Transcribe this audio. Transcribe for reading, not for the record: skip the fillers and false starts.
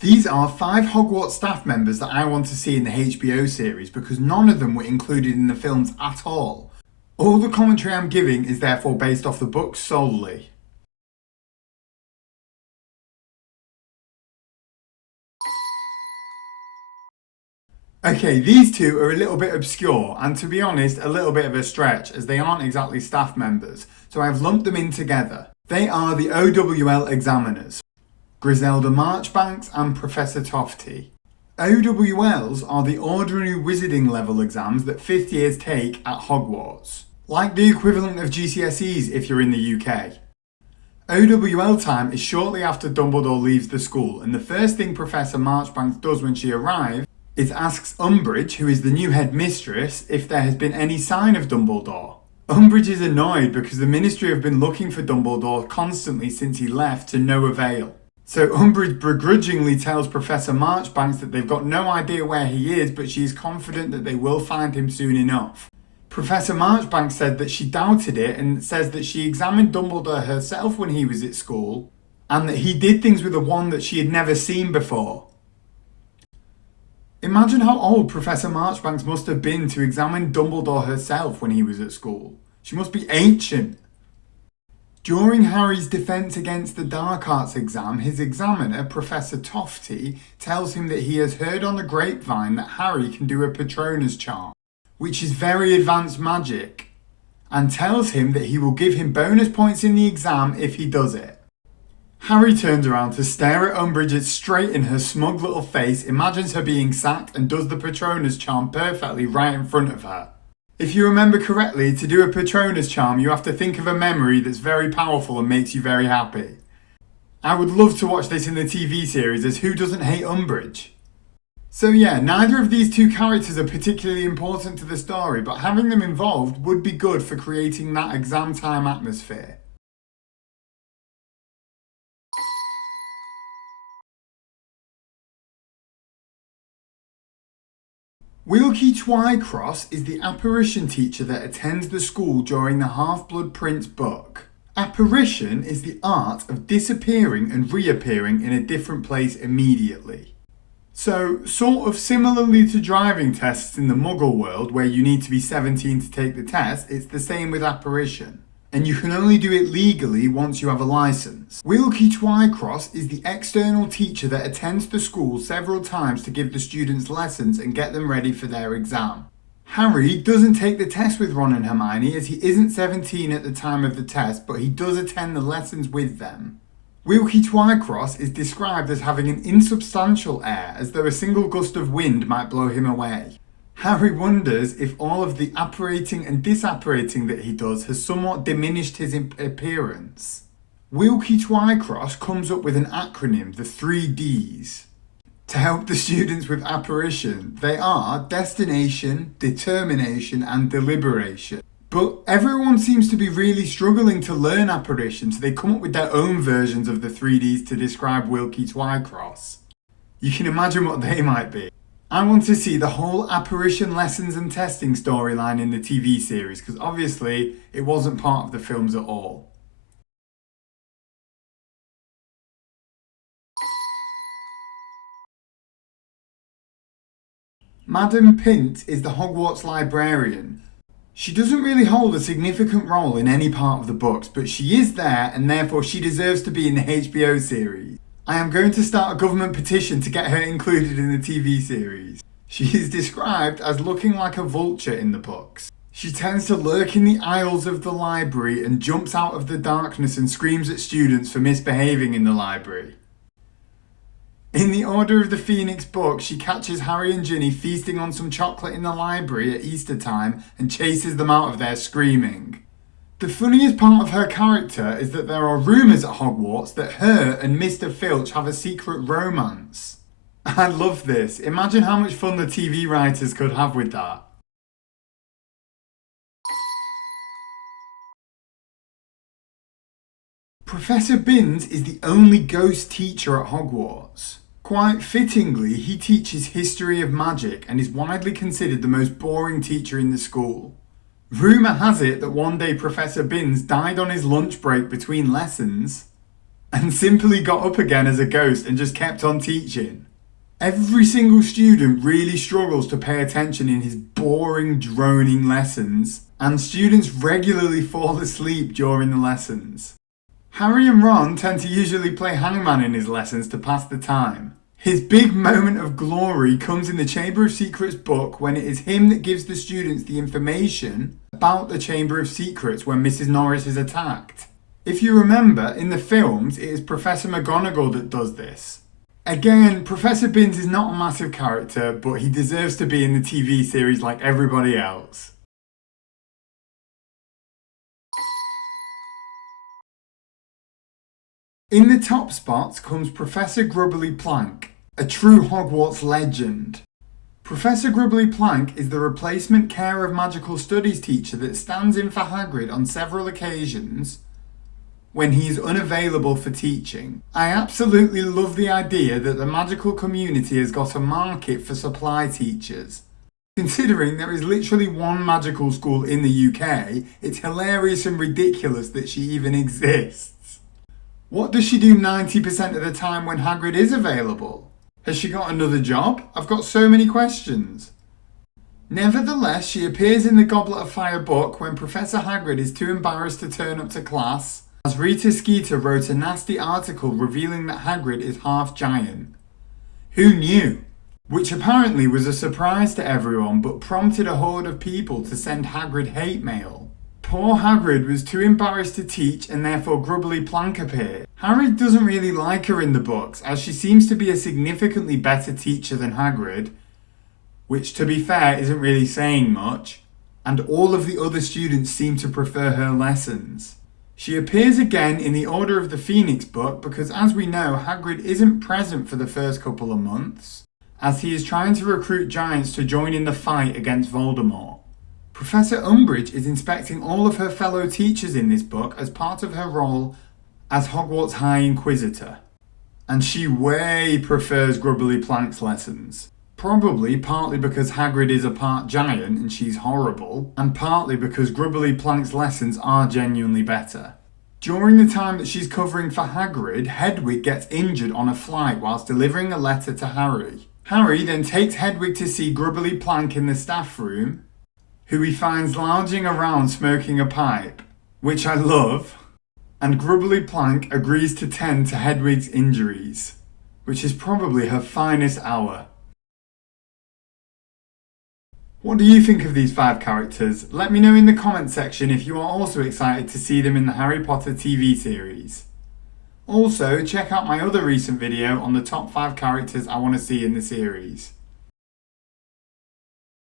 These are 5 Hogwarts staff members that I want to see in the HBO series because none of them were included in the films at all. All the commentary I'm giving is therefore based off the books solely. Okay, these two are a little bit obscure and, to be honest, a little bit of a stretch as they aren't exactly staff members, so I've lumped them in together. They are the OWL examiners, Griselda Marchbanks and Professor Tofty. OWLs are the ordinary wizarding level exams that 5th years take at Hogwarts, like the equivalent of GCSEs if you're in the UK. OWL time is shortly after Dumbledore leaves the school, and the first thing Professor Marchbanks does when she arrives is asks Umbridge, who is the new headmistress, if there has been any sign of Dumbledore. Umbridge is annoyed because the Ministry have been looking for Dumbledore constantly since he left to no avail. So Umbridge begrudgingly tells Professor Marchbanks that they've got no idea where he is, but she is confident that they will find him soon enough. Professor Marchbanks said that she doubted it and says that she examined Dumbledore herself when he was at school and that he did things with a wand that she had never seen before. Imagine how old Professor Marchbanks must have been to examine Dumbledore herself when he was at school. She must be ancient. During Harry's defence against the Dark Arts exam, his examiner, Professor Tofty, tells him that he has heard on the grapevine that Harry can do a Patronus charm, which is very advanced magic, and tells him that he will give him bonus points in the exam if he does it. Harry turns around to stare at Umbridge straight in her smug little face, imagines her being sacked, and does the Patronus charm perfectly right in front of her. If you remember correctly, to do a Patronus charm, you have to think of a memory that's very powerful and makes you very happy. I would love to watch this in the TV series, as who doesn't hate Umbridge? So yeah, neither of these two characters are particularly important to the story, but having them involved would be good for creating that exam time atmosphere. Wilkie Twycross is the apparition teacher that attends the school during the Half-Blood Prince book. Apparition is the art of disappearing and reappearing in a different place immediately. So, sort of similarly to driving tests in the Muggle world where you need to be 17 to take the test, it's the same with apparition. And you can only do it legally once you have a license. Wilkie Twycross is the external teacher that attends the school several times to give the students lessons and get them ready for their exam. Harry doesn't take the test with Ron and Hermione as he isn't 17 at the time of the test, but he does attend the lessons with them. Wilkie Twycross is described as having an insubstantial air, as though a single gust of wind might blow him away. Harry wonders if all of the apparating and disapparating that he does has somewhat diminished his appearance. Wilkie Twycross comes up with an acronym, the 3 Ds, to help the students with apparition. They are destination, determination and deliberation. But everyone seems to be really struggling to learn apparition, so they come up with their own versions of the 3 Ds to describe Wilkie Twycross. You can imagine what they might be. I want to see the whole apparition lessons and testing storyline in the TV series, because obviously it wasn't part of the films at all. Madam Pint is the Hogwarts librarian. She doesn't really hold a significant role in any part of the books, but she is there and therefore she deserves to be in the HBO series. I am going to start a government petition to get her included in the TV series. She is described as looking like a vulture in the books. She tends to lurk in the aisles of the library and jumps out of the darkness and screams at students for misbehaving in the library. In the Order of the Phoenix book, she catches Harry and Ginny feasting on some chocolate in the library at Easter time and chases them out of there screaming. The funniest part of her character is that there are rumours at Hogwarts that her and Mr. Filch have a secret romance. I love this. Imagine how much fun the TV writers could have with that. Professor Binns is the only ghost teacher at Hogwarts. Quite fittingly, he teaches history of magic and is widely considered the most boring teacher in the school. Rumour has it that one day Professor Binns died on his lunch break between lessons. and simply got up again as a ghost and just kept on teaching. Every single student really struggles to pay attention in his boring, droning lessons, and students regularly fall asleep during the lessons. Harry and Ron tend to usually play hangman in his lessons to pass the time. His big moment of glory comes in the Chamber of Secrets book when it is him that gives the students the information about the Chamber of Secrets when Mrs. Norris is attacked. If you remember, in the films, it is Professor McGonagall that does this. Again, Professor Binns is not a massive character, but he deserves to be in the TV series like everybody else. In the top spots comes Professor Grubbly Plank, a true Hogwarts legend. Professor Grubbly Plank is the replacement Care of Magical Studies teacher that stands in for Hagrid on several occasions when he is unavailable for teaching. I absolutely love the idea that the magical community has got a market for supply teachers. Considering there is literally one magical school in the UK, it's hilarious and ridiculous that she even exists. What does she do 90% of the time when Hagrid is available? Has she got another job? I've got so many questions. Nevertheless, she appears in the Goblet of Fire book when Professor Hagrid is too embarrassed to turn up to class, as Rita Skeeter wrote a nasty article revealing that Hagrid is half giant. Who knew? Which apparently was a surprise to everyone but prompted a horde of people to send Hagrid hate mail. Poor Hagrid was too embarrassed to teach and therefore Grubbly Plank appeared. Harry doesn't really like her in the books as she seems to be a significantly better teacher than Hagrid, which to be fair isn't really saying much, and all of the other students seem to prefer her lessons. She appears again in the Order of the Phoenix book because as we know Hagrid isn't present for the first couple of months as he is trying to recruit giants to join in the fight against Voldemort. Professor Umbridge is inspecting all of her fellow teachers in this book as part of her role as Hogwarts High Inquisitor. And she way prefers Grubbly Plank's lessons. Probably partly because Hagrid is a part giant and she's horrible, and partly because Grubbly Plank's lessons are genuinely better. During the time that she's covering for Hagrid, Hedwig gets injured on a flight whilst delivering a letter to Harry. Harry then takes Hedwig to see Grubbly Plank in the staff room, who he finds lounging around smoking a pipe, which I love, and Grubbly Plank agrees to tend to Hedwig's injuries, which is probably her finest hour. What do you think of these 5 characters? Let me know in the comment section if you are also excited to see them in the Harry Potter TV series. Also, check out my other recent video on the top 5 characters I want to see in the series.